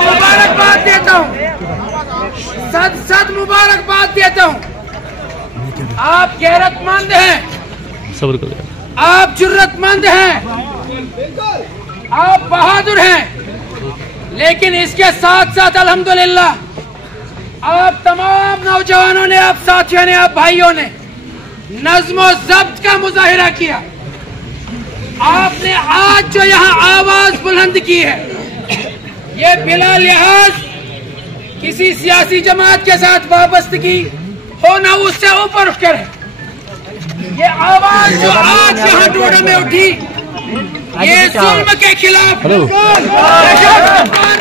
मुबारकबाद देता हूँ, सद मुबारकबाद देता हूँ। आप गैरतमंद हैं, सब्र करो, आप जुर्रतमंद हैं, आप बहादुर हैं, लेकिन इसके साथ साथ अल्हम्दुलिल्लाह आप तमाम नौजवानों ने, आप साथियों ने, आप भाइयों ने नज़्म ज़ब्त का मुजाहिरा किया। आपने आज जो यहाँ आवाज बुलंद की है, ये बिला लिहाज किसी सियासी जमात के साथ वाबस्तगी हो न उससे ऊपर उठकर है। ये आवाज जो आज यहाँ डोडा में उठी, ये जुल्म के खिलाफ,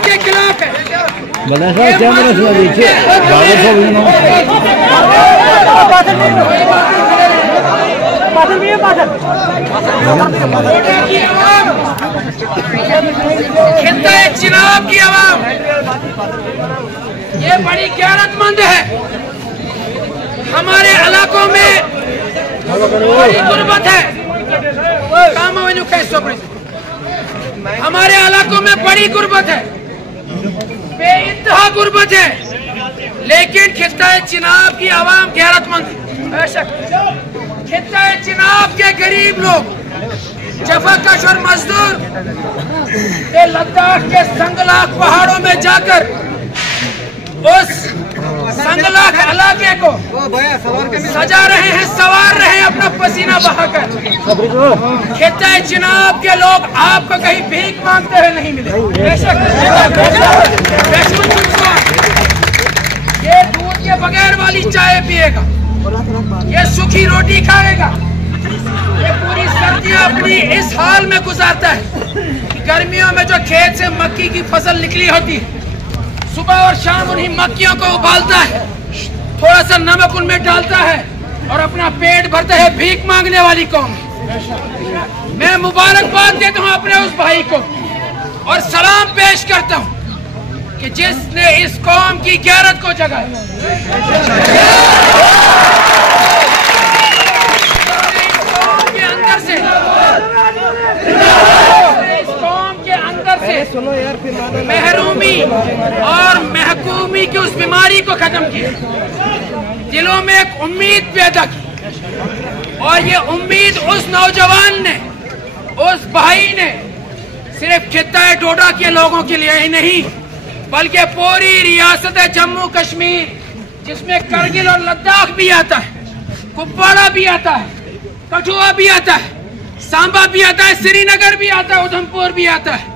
के खिलाफ है। चिनाब की आवाम ये बड़ी गैरतमंद है। हमारे इलाकों में बड़ी गुर्बत है, हमारे इलाकों में बड़ी गुर्बत है, बेइंतहा गुर्बत है, लेकिन खित्ता चिनाब की आवाम गैरतमंद है। खित्ता चिनाब के गरीब लोग, जफाकश और मजदूर लद्दाख के संगलाख पहाड़ों में जाकर उस संगलाख इलाके को सजा रहे हैं, संवार रहे हैं अपना पसीना बहाकर। खित्ता चिनाब के लोग आपको कहीं भीख मांगते हुए नहीं मिले। बेशक ये दूध के बगैर वाली चाय पिएगा, ये सूखी रोटी खाएगा, ये पूरी सर्दियां अपनी इस हाल में गुजारता है कि गर्मियों में जो खेत से मक्की की फसल निकली होती है, सुबह और शाम उन्हीं मक्कियों को उबालता है, थोड़ा सा नमक उनमें डालता है और अपना पेट भरता है। भीख मांगने वाली कौम। मैं मुबारकबाद देता हूँ अपने उस भाई को और सलाम पेश करता हूँ कि जिसने इस कौम की गैरत को जगाया। इस कौम के अंदर से महरूमी और महकूमी की उस बीमारी को खत्म किया, दिलों में एक उम्मीद पैदा की, और ये उम्मीद उस नौजवान ने, उस भाई ने सिर्फ खित्ता डोडा के लोगों के लिए ही नहीं, बल्कि पूरी रियासत जम्मू कश्मीर, जिसमें करगिल और लद्दाख भी आता है, कुपवाड़ा भी आता है, कठुआ भी आता है, सांबा भी आता है, श्रीनगर भी आता है, उधमपुर भी आता है।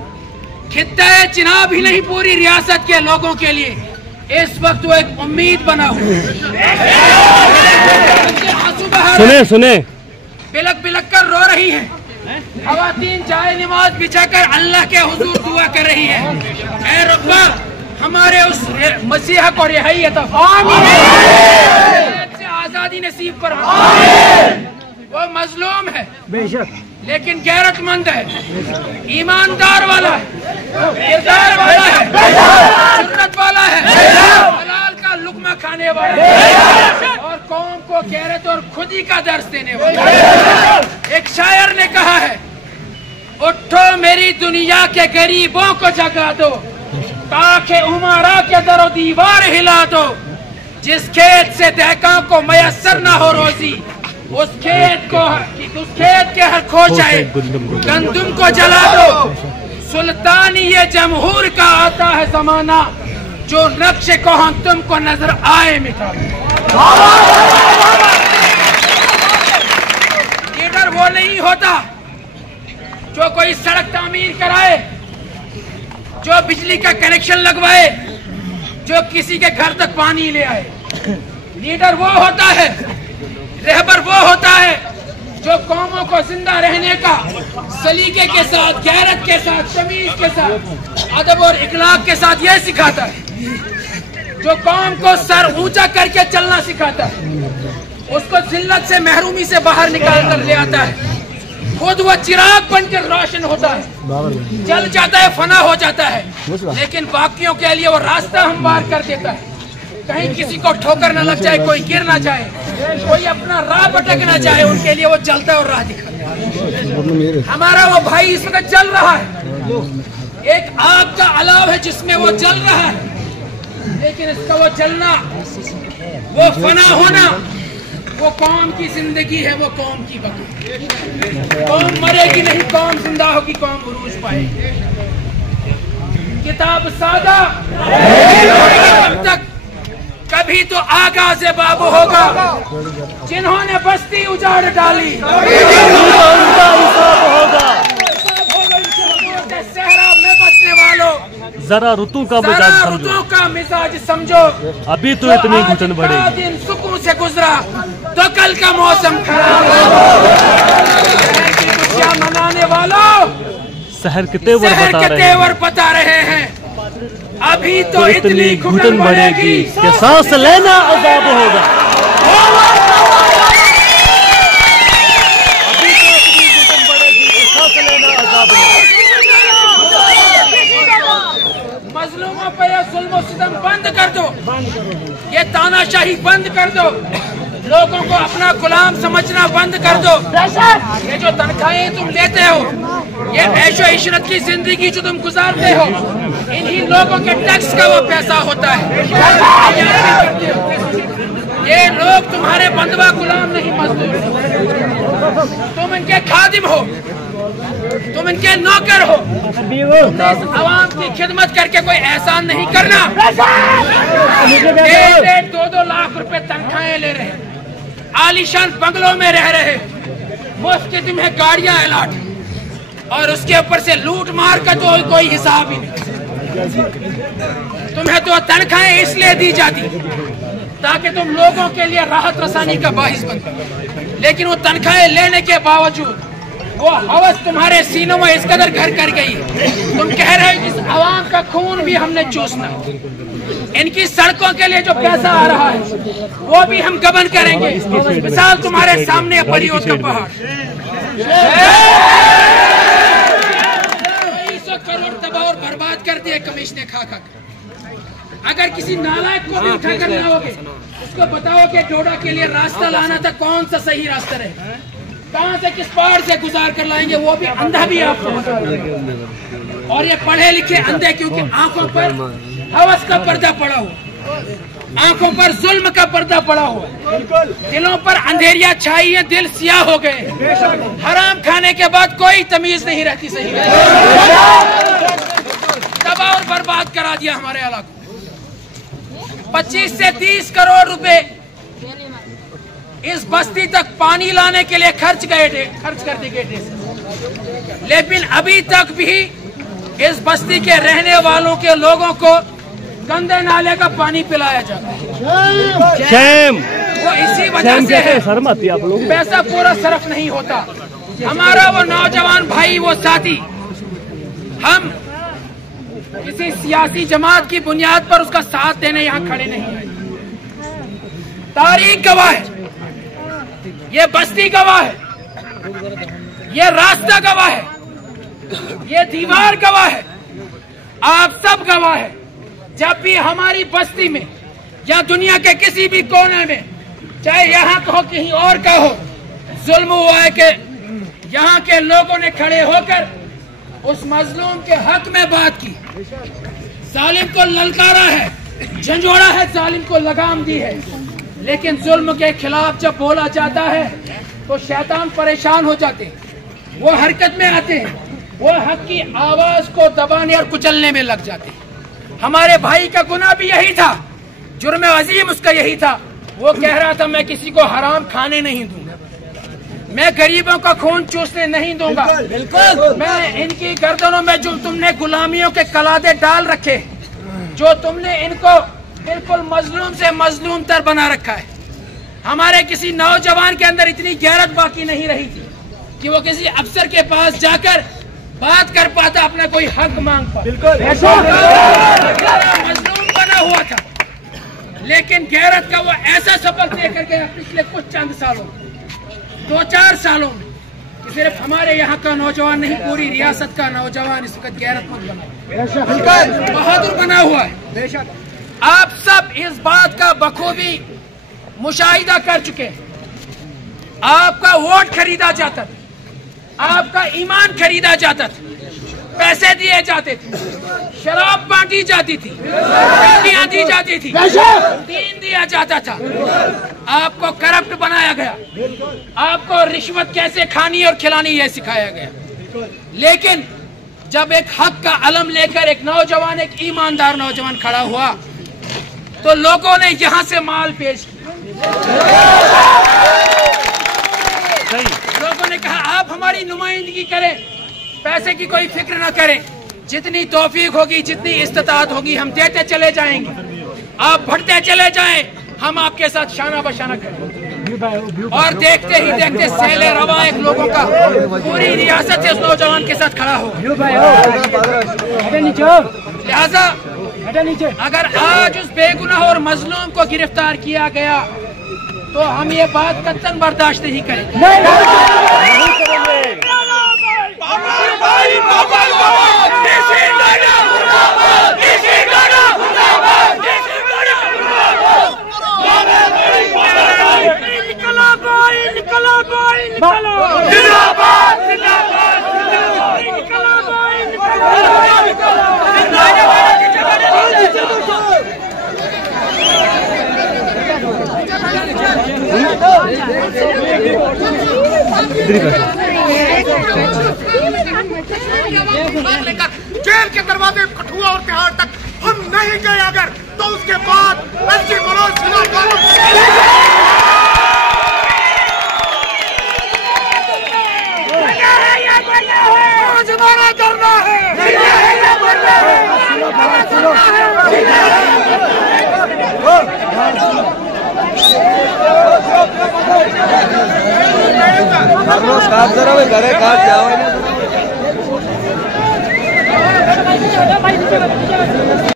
खित्ता चिनाब ही नहीं, पूरी रियासत के लोगों के लिए इस वक्त वो एक उम्मीद बना हुआ। सुने बिलक बिलक कर रो रही हैं, खवातीन चाहे नमाज बिछाकर अल्लाह के हुजूर दुआ कर रही है, ऐ रब्बा हमारे उस मसीहा को रिहाई अता फरमाइए, आजादी नसीब फरमाइए। वो मजलूम है बेशक, लेकिन गैरतमंद है, ईमानदार वाला है, किरदार वाला है, जुर्रत वाला है, हलाल का लुक्मा खाने वाला है, और कौम को गैरत और खुदी का दर्स देने वाला है। एक शायर ने कहा है, उठो मेरी दुनिया के गरीबों को जगा दो, ताकि उमरा के दरो दीवार हिला दो, जिस खेत से दहका को मयसर न हो रोजी, उस खेत के हर खोचाए गंदुम को जला दो। सुल्तानी ये जमहूर का आता है जमाना, जो नक्शे को हम तुमको नजर आए मिटा। लीडर वो नहीं होता जो कोई सड़क तामीर कराए, जो बिजली का कनेक्शन लगवाए, जो किसी के घर तक पानी ले आए। लीडर वो होता है, रहबर वो होता है जो कौमों को जिंदा रहने का सलीके के साथ, गैरत के साथ, तमीज के साथ, अदब और इखलाक के साथ यह सिखाता है, जो कौम को सर ऊंचा करके चलना सिखाता है, उसको जिल्लत से, महरूमी से बाहर निकाल कर ले आता है। खुद वो चिराग बनकर रोशन होता है, जल जाता है, फना हो जाता है, लेकिन बाकियों के लिए वो रास्ता हमवार कर देता है। कहीं किसी को ठोकर न लग जाए, कोई गिर ना जाए, कोई अपना राह भटक ना जाए, उनके लिए वो चलता है और राह दिखाता है। हमारा वो भाई इस वक्त चल रहा है, एक आग का अलाव है जिसमें वो जल रहा है, लेकिन इसका वो जलना, वो फना होना, वो कौम की जिंदगी है, वो कौम की बकी। कौम मरेगी नहीं, कौम जिंदा होगी, कौम उरूज पाएगी। किताब सादा तब तक कभी तो आगाज़ बाबू होगा, जिन्होंने बस्ती उजाड़ डाली सहरा में बसने वालों, जरा ऋतु का मिजाज समझो, ऋतु का मिजाज समझो। अभी तो इतनी घुटन बढ़ेगी। दिन सुकून से गुजरा तो कल का मौसम खराब खुशियाँ मनाने वालों, शहर के तेवर बता रहे हैं। अभी तो इतनी घुटन बढ़ेगी कि सांस लेना अजाब होगा। अभी तो इतनी घुटन बढ़ेगी कि सांस लेना अजाब होगा। मजलूमों पर यह जुल्म सितम बंद कर दो, ये तानाशाही बंद कर दो, लोगों को अपना गुलाम समझना बंद कर दो। ये जो तनख्वाहें तुम लेते हो, ये ऐशो इशरत की जिंदगी जो तुम गुजारते हो, इन्हीं लोगों के टैक्स का वो पैसा होता है। ये लोग तुम्हारे बंदवा गुलाम नहीं, मजदूर। तुम इनके खादिम हो, तुम इनके नौकर हो। इस आवाम की खिदमत करके कोई एहसान नहीं करना। 1-2 लाख रुपए तनख्वाहें ले रहे, आलीशान बंगलों में रह रहे, मुफ्त की तुम्हें गाड़ियां अलॉट, और उसके ऊपर से लूट मार का तो कोई हिसाब ही नहीं। तुम्हें तो तनख्वाहें इसलिए दी जाती ताकि तुम लोगों के लिए राहत रसानी का बाहिस बनो, लेकिन वो तनख्वाहें लेने के बावजूद वो हवस तुम्हारे सीनों में इस कदर घर कर गई, तुम कह रहे हो इस आवाम का खून भी हमने चूसना, इनकी सड़कों के लिए जो पैसा आ रहा है वो भी हम गबन करेंगे। मिसाल तुम्हारे सामने परियों का पहाड़, 200 करोड़ तबाह और बर्बाद कर दिए कमीशन खा खा। अगर किसी नालायक को भी उठा कर लाओगे, उसको बताओ कि डोडा के लिए रास्ता लाना था, कौन सा सही रास्ता रहे, कहाँ से किस पहाड़ से गुजार कर लाएंगे, वो भी अंधा भी आपको बता। और ये पढ़े लिखे अंधे, क्योंकि आंखों पर हवस का पर्दा पड़ा हुआ, आंखों पर जुल्म का पर्दा पड़ा हुआ, दिलों पर अंधेरियां छाई है, दिल सियाह हो गए। हराम खाने के बाद कोई तमीज नहीं रहती, सही तबाह और बर्बाद करा दिया हमारे इलाकों। 25 से 30 करोड़ रुपए इस बस्ती तक पानी लाने के लिए खर्च कर दिए गए, लेकिन अभी तक भी इस बस्ती के रहने वालों के लोगों को गंदे नाले का पानी पिलाया जाता है। वो इसी वजह से है, पैसा पूरा सरफ नहीं होता। हमारा वो नौजवान भाई, वो साथी, हम किसी सियासी जमात की बुनियाद पर उसका साथ देने यहाँ खड़े नहीं आए। तारीख गवाह है, ये बस्ती गवाह है, ये रास्ता गवाह है, ये दीवार गवाह है, आप सब गवाह है। जब भी हमारी बस्ती में या दुनिया के किसी भी कोने में, चाहे यहाँ का हो कहीं और का हो, जुल्म हुआ है कि यहाँ के लोगों ने खड़े होकर उस मजलूम के हक में बात की, जालिम को ललकारा है, झंझोड़ा है, जालिम को लगाम दी है। लेकिन जुल्म के खिलाफ जब बोला जाता है तो शैतान परेशान हो जाते हैं, वो हरकत में आते हैं, वो हक की आवाज को दबाने और कुचलने में लग जाते हैं। हमारे भाई का गुनाह भी यही था, जुर्म अजीम उसका यही था। वो कह रहा था मैं किसी को हराम खाने नहीं दूंगा, मैं गरीबों का खून चूसने नहीं दूंगा, बिल्कुल मैं इनकी गर्दनों में जो तुमने गुलामियों के कलादे डाल रखे, जो तुमने इनको बिल्कुल मजलूम से मजलूम तर बना रखा है। हमारे किसी नौजवान के अंदर इतनी गैरत बाकी नहीं रही थी कि वो किसी अफसर के पास जाकर बात कर पाता, अपना कोई हक मांग पाता। मजलूम बना हुआ था, लेकिन गैरत का वो ऐसा सबक देकर गया पिछले कुछ चंद सालों में, 2-4 सालों में, कि सिर्फ हमारे यहाँ का नौजवान नहीं, पूरी रियासत का नौजवान इस वक्त गैरतमंद बना, बहादुर बना हुआ है। आप सब इस बात का बखूबी मुशाहिदा कर चुके हैं। आपका वोट खरीदा जाता था, आपका ईमान खरीदा जाता था, पैसे दिए जाते थे, शराब बांटी जाती थी, गालियां दी जाती थी, दीन दिया जाता था। आपको करप्ट बनाया गया, आपको रिश्वत कैसे खानी और खिलानी यह सिखाया गया। लेकिन जब एक हक का अलम लेकर एक नौजवान, एक ईमानदार नौजवान खड़ा हुआ तो लोगों ने यहां से माल पेश किया। लोगों ने कहा आप हमारी नुमाइंदगी करें, पैसे की कोई फिक्र न करें, जितनी तौफीक होगी, जितनी इस्तात होगी हम देते चले जाएंगे, आप बढ़ते चले जाएं, हम आपके साथ शाना बशाना करें। और देखते ही देखते सैले रवा एक लोगों का पूरी रियासत से उस नौजवान के साथ खड़ा हो। लिहाजा अगर आज उस बेगुनाह और मजलूम को गिरफ्तार किया गया तो हम ये बात कतई बर्दाश्त नहीं करेंगे। जेल के दरवाजे कठुआ और तिहाड़ तक हम नहीं गए अगर, तो उसके बाद एसपी मनोज सिन्हा करना है। घरे काट जाओ